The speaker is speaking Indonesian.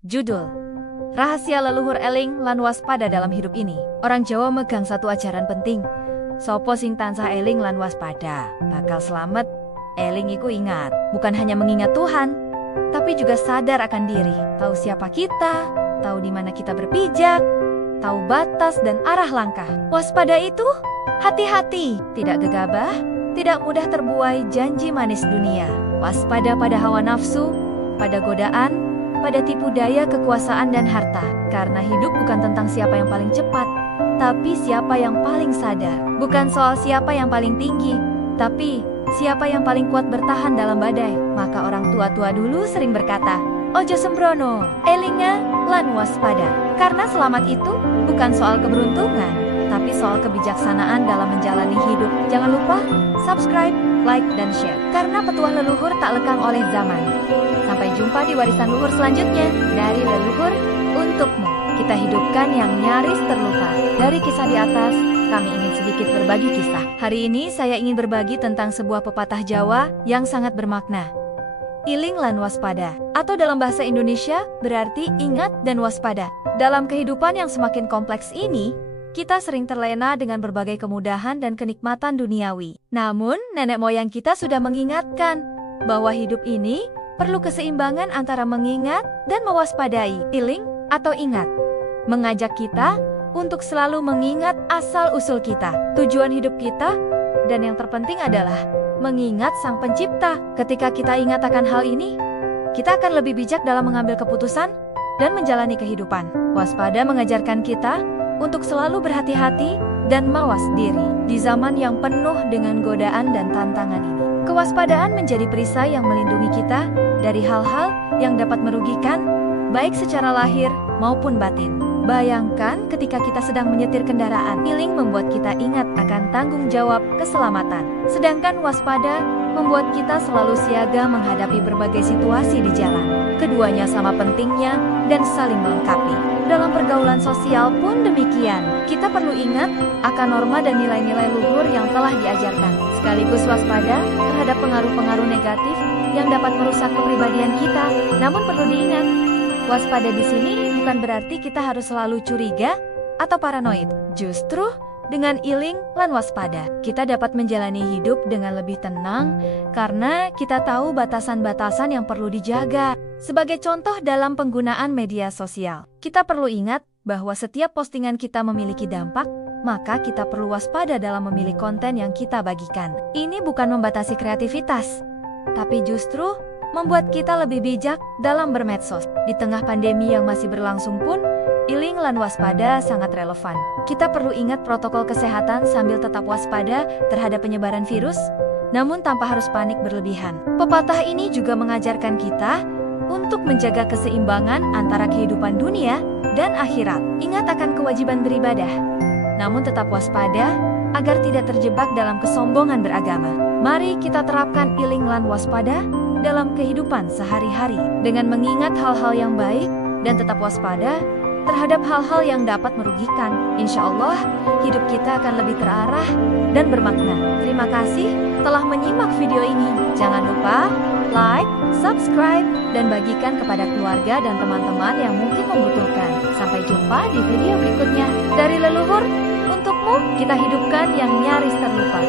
Judul: Rahasia Leluhur Eling lan Waspada dalam Hidup Ini. Orang Jawa megang satu ajaran penting. Sopo sing tansah eling lan waspada, bakal selamat. Eling iku ingat, bukan hanya mengingat Tuhan, tapi juga sadar akan diri. Tahu siapa kita, tahu di mana kita berpijak, tahu batas dan arah langkah. Waspada itu hati-hati, tidak gegabah, tidak mudah terbuai janji manis dunia. Waspada pada hawa nafsu, pada godaan, pada tipu daya kekuasaan dan harta. Karena hidup bukan tentang siapa yang paling cepat, tapi siapa yang paling sadar. Bukan soal siapa yang paling tinggi, tapi siapa yang paling kuat bertahan dalam badai. Maka orang tua-tua dulu sering berkata, ojo sembrono, elinga lan waspada. Karena selamat itu bukan soal keberuntungan, tapi soal kebijaksanaan dalam menjalani hidup. Jangan lupa subscribe, like, dan share. Karena petuah leluhur tak lekang oleh zaman. Sampai jumpa di warisan luhur selanjutnya. Dari leluhur untukmu. Kita hidupkan yang nyaris terlupa. Dari kisah di atas, kami ingin sedikit berbagi kisah. Hari ini saya ingin berbagi tentang sebuah pepatah Jawa yang sangat bermakna. Iling lan waspada, atau dalam bahasa Indonesia berarti ingat dan waspada. Dalam kehidupan yang semakin kompleks ini, kita sering terlena dengan berbagai kemudahan dan kenikmatan duniawi. Namun, nenek moyang kita sudah mengingatkan bahwa hidup ini perlu keseimbangan antara mengingat dan mewaspadai. Iling atau ingat mengajak kita untuk selalu mengingat asal-usul kita, tujuan hidup kita, dan yang terpenting adalah mengingat Sang Pencipta. Ketika kita ingat akan hal ini, kita akan lebih bijak dalam mengambil keputusan dan menjalani kehidupan. Waspada mengajarkan kita untuk selalu berhati-hati dan mawas diri di zaman yang penuh dengan godaan dan tantangan ini. Kewaspadaan menjadi perisai yang melindungi kita dari hal-hal yang dapat merugikan, baik secara lahir maupun batin. Bayangkan ketika kita sedang menyetir kendaraan, iling membuat kita ingat akan tanggung jawab keselamatan. Sedangkan waspada membuat kita selalu siaga menghadapi berbagai situasi di jalan. Keduanya sama pentingnya dan saling melengkapi. Dalam pergaulan sosial pun demikian. Kita perlu ingat akan norma dan nilai-nilai luhur yang telah diajarkan. Sekaligus waspada terhadap pengaruh-pengaruh negatif yang dapat merusak kepribadian kita. Namun perlu diingat, waspada di sini bukan berarti kita harus selalu curiga atau paranoid. Justru dengan iling lan waspada, kita dapat menjalani hidup dengan lebih tenang karena kita tahu batasan-batasan yang perlu dijaga. Sebagai contoh dalam penggunaan media sosial, kita perlu ingat bahwa setiap postingan kita memiliki dampak, maka kita perlu waspada dalam memilih konten yang kita bagikan. Ini bukan membatasi kreativitas, tapi justru membuat kita lebih bijak dalam bermedsos. Di tengah pandemi yang masih berlangsung pun, iling lan waspada sangat relevan. Kita perlu ingat protokol kesehatan sambil tetap waspada terhadap penyebaran virus, namun tanpa harus panik berlebihan. Pepatah ini juga mengajarkan kita untuk menjaga keseimbangan antara kehidupan dunia dan akhirat. Ingat akan kewajiban beribadah, namun tetap waspada agar tidak terjebak dalam kesombongan beragama. Mari kita terapkan iling lan waspada dalam kehidupan sehari-hari dengan mengingat hal-hal yang baik dan tetap waspada terhadap hal-hal yang dapat merugikan. Insya Allah, hidup kita akan lebih terarah dan bermakna. Terima kasih telah menyimak video ini. Jangan lupa like, subscribe, dan bagikan kepada keluarga dan teman-teman yang mungkin membutuhkan. Sampai jumpa di video berikutnya. Dari leluhur untukmu, kita hidupkan yang nyaris terlupa.